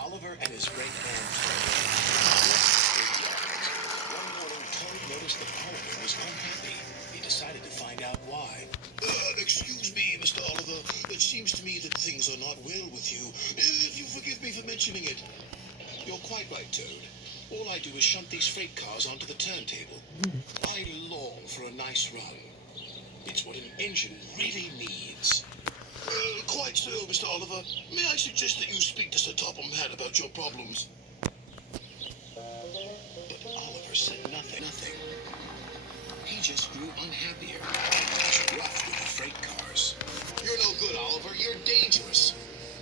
Oliver and his great man One morning, Toad noticed that Oliver was unhappy. He decided to find out why. Excuse me, Mr. Oliver. It seems to me that things are not well with you. If you forgive me for mentioning it. You're quite right, Toad. All I do is shunt these freight cars onto the turntable. I long for a nice run. It's what an engine really needs. Quite so, Mr. Oliver. May I suggest that you speak to Sir Topham Hatt about your problems? But Oliver said nothing. He just grew unhappier. He was rough with the freight cars. You're no good, Oliver. You're dangerous.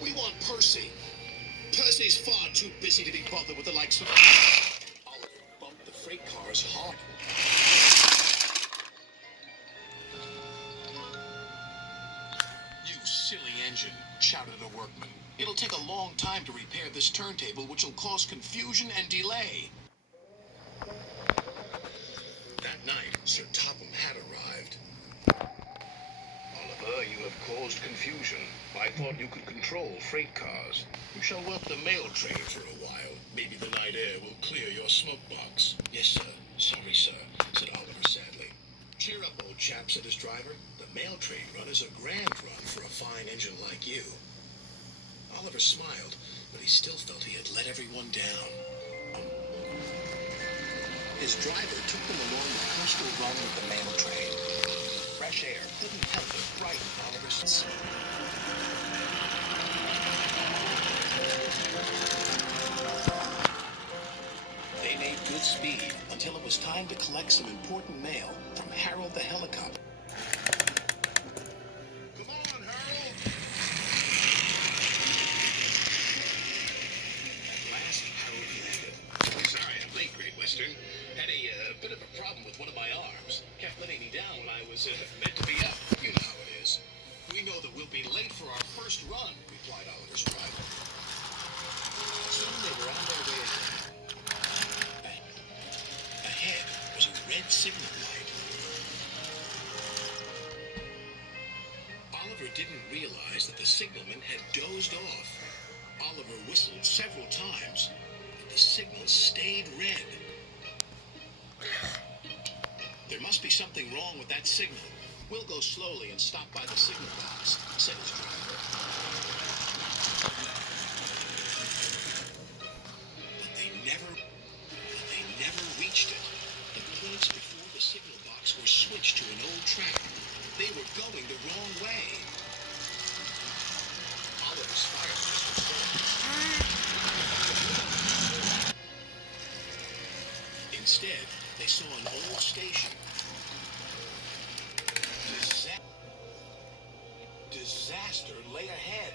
We want Percy. Percy's far too busy to be bothered with the likes of... Oliver bumped the freight cars hard. You silly engine, shouted a workman. It'll take a long time to repair this turntable, which will cause confusion and delay. That night, Sir Topham Hatt arrived. Oliver, you have caused confusion. I thought you could control freight cars. You shall work the mail train for a while. Maybe the night air will clear your smoke box. Yes, sir. Sorry, sir, said Oliver sadly. Cheer up, old chap, said his driver. The mail train run is a grand run for a fine engine like you. Oliver smiled, but he still felt he had let everyone down. His driver took them along the coastal run with the mail train. Fresh air couldn't help but brighten Oliver's sense. They made good speed until it was time to collect some important mail from Harold the helicopter. Come on, Harold! At last, Harold landed. Sorry I'm late, Great Western. Had a bit of a problem with one of my arms. Kept letting me down when I was meant to be up. You know how it is. We know that we'll be late for our first run, replied Oliver's driver. Soon they were on their way again. Ahead was a red signal light. Oliver didn't realize that the signalman had dozed off. Oliver whistled several times, but the signal stayed red. There must be something wrong with that signal. We'll go slowly and stop by the signal box, said his driver. But they never reached it. The points before the signal box were switched to an old track. They were going the wrong way. Oliver's fire was on. Instead, they saw an old station. Disaster lay ahead.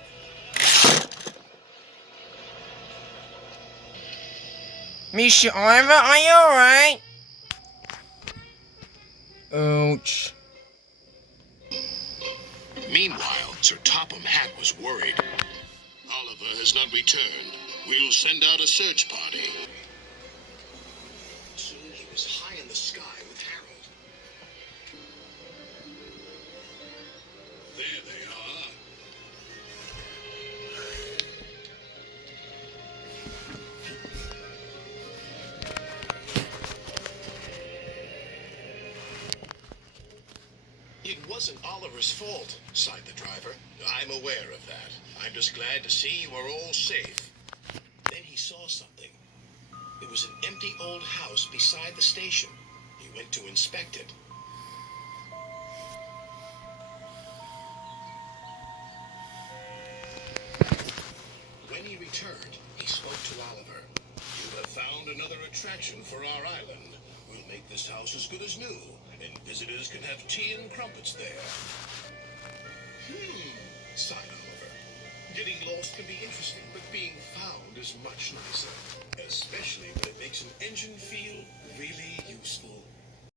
Mr. Oliver, are you alright? Ouch. Meanwhile, Sir Topham Hatt was worried. Oliver has not returned. We'll send out a search party. Soon he was high in the sky with Harold. There they are. It wasn't Oliver's fault, sighed the driver. I'm aware of that. I'm just glad to see you are all safe. Then he saw something. It was an empty old house beside the station. He went to inspect it. When he returned, he spoke to Oliver. You have found another attraction for our island. We'll make this house as good as new, and visitors can have tea and crumpets there. Sighed Oliver. Getting lost can be interesting, but being found is much nicer. Especially when it makes an engine feel really useful.